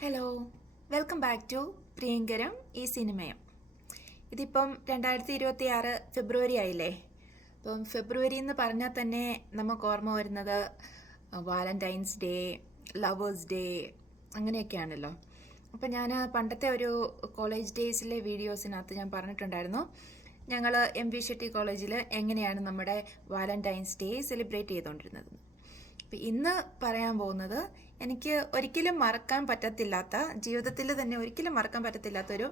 Hello, welcome back to പ്രിയങ്കരം ഈ സിനിമയും. ഇതിപ്പം 2026 ഫെബ്രുവരി ആയില്ലേ. അപ്പം ഫെബ്രുവരി എന്ന് പറഞ്ഞാൽ തന്നെ നമുക്ക് ഓർമ്മ വരുന്നത് വാലന്റൈൻസ് ഡേ, ലവേഴ്സ് ഡേ അങ്ങനെയൊക്കെയാണല്ലോ. അപ്പം ഞാൻ പണ്ടത്തെ ഒരു കോളേജ് ഡേയ്സിലെ വീഡിയോസിനകത്ത് ഞാൻ പറഞ്ഞിട്ടുണ്ടായിരുന്നു ഞങ്ങൾ MV ഷെട്ടി കോളേജിൽ എങ്ങനെയാണ് നമ്മുടെ വാലന്റൈൻസ് ഡേ സെലിബ്രേറ്റ് ചെയ്തുകൊണ്ടിരുന്നത്. അപ്പം ഇന്ന് പറയാൻ പോകുന്നത് എനിക്ക് ഒരിക്കലും മറക്കാൻ പറ്റത്തില്ലാത്ത, ജീവിതത്തിൽ തന്നെ ഒരിക്കലും മറക്കാൻ പറ്റത്തില്ലാത്തൊരു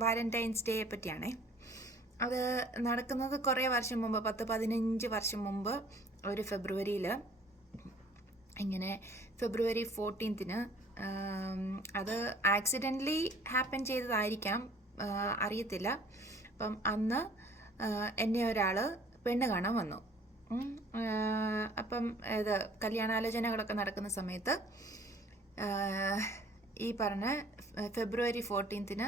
വാലന്റൈൻസ് ഡേയെ പറ്റിയാണേ. അത് നടക്കുന്നത് കുറേ വർഷം മുമ്പ്, 10-15 വർഷം മുമ്പ് ഒരു ഫെബ്രുവരിയിൽ, ഇങ്ങനെ ഫെബ്രുവരി 14 അത് ആക്സിഡൻ്റലി ഹാപ്പൻ ചെയ്തതായിരിക്കാം, അറിയത്തില്ല. അപ്പം അന്ന് എന്നെ ഒരാൾ പെണ്ണ് കാണാൻ വന്നു. അപ്പം ഇത് കല്യാണാലോചനകളൊക്കെ നടക്കുന്ന സമയത്ത് ഈ പറഞ്ഞ ഫെബ്രുവരി 14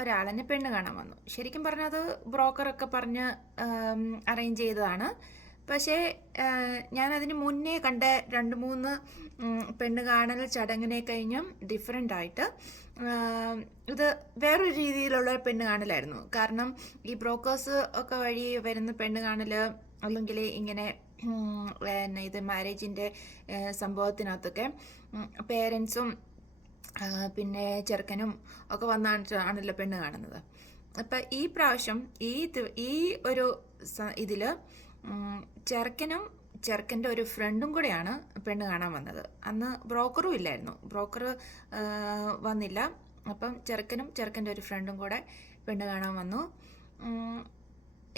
ഒരാളെന്നെ പെണ്ണ് കാണാൻ വന്നു. ശരിക്കും പറഞ്ഞാൽ അത് ബ്രോക്കറൊക്കെ പറഞ്ഞ് അറേഞ്ച് ചെയ്തതാണ്. പക്ഷേ ഞാനതിന് മുന്നേ കണ്ട 2-3 പെണ്ണ് കാണൽ ചടങ്ങിനെ കഴിഞ്ഞും ഡിഫറെൻ്റ് ആയിട്ട് ഇത് വേറൊരു രീതിയിലുള്ള പെണ്ണ് കാണലായിരുന്നു. കാരണം ഈ ബ്രോക്കേഴ്സ് ഒക്കെ വഴി വരുന്ന പെണ്ണ് കാണൽ, അല്ലെങ്കിൽ ഇങ്ങനെ ഇത് മാരേജിൻ്റെ സംഭവത്തിനകത്തൊക്കെ പേരൻസും പിന്നെ ചെറുക്കനും ഒക്കെ വന്നാണല്ലോ പെണ്ണ് കാണുന്നത്. അപ്പം ഈ പ്രാവശ്യം ഈ ഒരു ഇതിൽ ചെറുക്കൻ്റെ ഒരു ഫ്രണ്ടും കൂടെയാണ് പെണ്ണ് കാണാൻ വന്നത്. അന്ന് ബ്രോക്കറും ഇല്ലായിരുന്നു, ബ്രോക്കർ വന്നില്ല. അപ്പം ചെറുക്കൻ്റെ ഒരു ഫ്രണ്ടും കൂടെ പെണ്ണ് കാണാൻ വന്നു.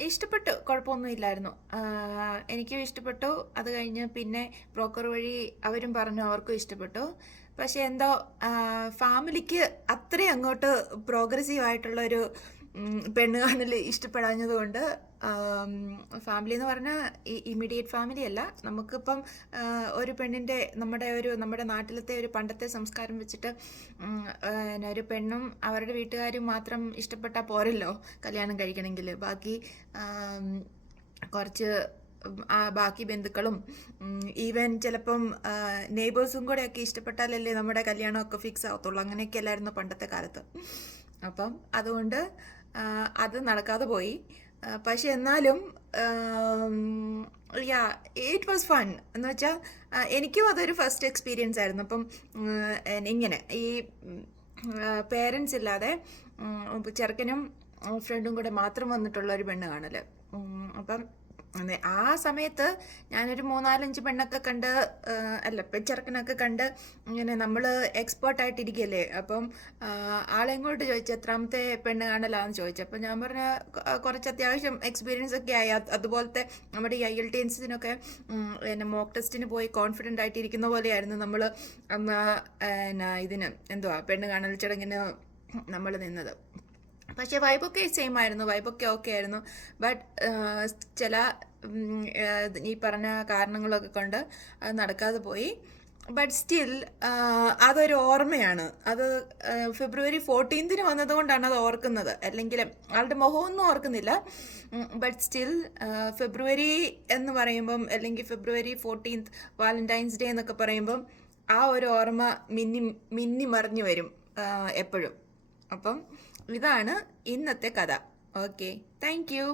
ഇഷ്ടപ്പെട്ടു, കുഴപ്പമൊന്നുമില്ലായിരുന്നു. എനിക്കും ഇഷ്ടപ്പെട്ടു. അത് കഴിഞ്ഞ് പിന്നെ ബ്രോക്കർ വഴി അവരും പറഞ്ഞു അവർക്കും ഇഷ്ടപ്പെട്ടു. പക്ഷേ എന്തോ ഫാമിലിക്ക് അത്രയും അങ്ങോട്ട് പ്രോഗ്രസീവ് ആയിട്ടുള്ളൊരു പെണ്ണ് കാണൽ ഇഷ്ടപ്പെടാഞ്ഞതുകൊണ്ട്, ഫാമിലി എന്ന് പറഞ്ഞാൽ ഈ ഇമ്മീഡിയറ്റ് ഫാമിലി അല്ല, നമുക്കിപ്പം ഒരു പെണ്ണിൻ്റെ നമ്മുടെ നാട്ടിലത്തെ ഒരു പണ്ടത്തെ സംസ്കാരം വെച്ചിട്ട് ഒരു പെണ്ണും അവരുടെ വീട്ടുകാരും മാത്രം ഇഷ്ടപ്പെട്ടാൽ പോരല്ലോ കല്യാണം കഴിക്കണമെങ്കിൽ. ബാക്കി ബന്ധുക്കളും ഈവൻ ചിലപ്പം നെയ്ബേഴ്സും കൂടെയൊക്കെ ഇഷ്ടപ്പെട്ടാലല്ലേ നമ്മുടെ കല്യാണമൊക്കെ ഫിക്സ് ആവത്തുള്ളൂ. അങ്ങനെയൊക്കെ അല്ലായിരുന്നു പണ്ടത്തെ കാലത്ത്. അപ്പം അതുകൊണ്ട് അത് നടക്കാതെ പോയി. പക്ഷെ എന്നാലും ഇറ്റ് വാസ് ഫൺ എന്ന് വെച്ചാൽ എനിക്കും അതൊരു ഫസ്റ്റ് എക്സ്പീരിയൻസ് ആയിരുന്നു. അപ്പം ഇങ്ങനെ ഈ പേരൻസ് ഇല്ലാതെ ചെറുക്കനും ഫ്രണ്ടും കൂടെ മാത്രം വന്നിട്ടുള്ള ഒരു പെണ്ണ് കാണൽ. അപ്പം ആ സമയത്ത് ഞാനൊരു 3-4-5 പെണ്ണൊക്കെ കണ്ട്, ചെറുക്കനൊക്കെ കണ്ട് ഇങ്ങനെ നമ്മൾ എക്സ്പേർട്ടായിട്ടിരിക്കുകയല്ലേ. അപ്പം ആളെങ്ങോട്ട് ചോദിച്ചു എത്രാമത്തെ പെണ്ണ് കാണലാന്ന് ചോദിച്ചു. അപ്പം ഞാൻ പറഞ്ഞ കുറച്ച് അത്യാവശ്യം എക്സ്പീരിയൻസ് ഒക്കെ ആയി. അതുപോലത്തെ നമ്മുടെ ഈ IELTS മോക്ക് ടെസ്റ്റിന് പോയി കോൺഫിഡൻ്റ് ആയിട്ടിരിക്കുന്ന പോലെയായിരുന്നു നമ്മൾ ഇതിന് പെണ്ണ് കാണൽ ചടങ്ങിന് നമ്മൾ നിന്നത്. പക്ഷേ വൈബൊക്കെ സെയിം ആയിരുന്നു, വൈബൊക്കെ ഓക്കെ ആയിരുന്നു. ബട്ട് ചില ഈ പറഞ്ഞ കാരണങ്ങളൊക്കെ കൊണ്ട് അത് നടക്കാതെ പോയി. ബട്ട് സ്റ്റിൽ അതൊരു ഓർമ്മയാണ്. അത് ഫെബ്രുവരി 14 വന്നതുകൊണ്ടാണ് അത് ഓർക്കുന്നത്, അല്ലെങ്കിൽ ആളുടെ മുഖമൊന്നും ഓർക്കുന്നില്ല. ബട്ട് സ്റ്റിൽ ഫെബ്രുവരി എന്ന് പറയുമ്പം, അല്ലെങ്കിൽ ഫെബ്രുവരി 14 വാലന്റൈൻസ് ഡേ എന്നൊക്കെ പറയുമ്പം ആ ഒരു ഓർമ്മ മിന്നി മറിഞ്ഞു വരും എപ്പോഴും. അപ്പം ഇതാണ് ഇന്നത്തെ കഥ. Okay, thank you.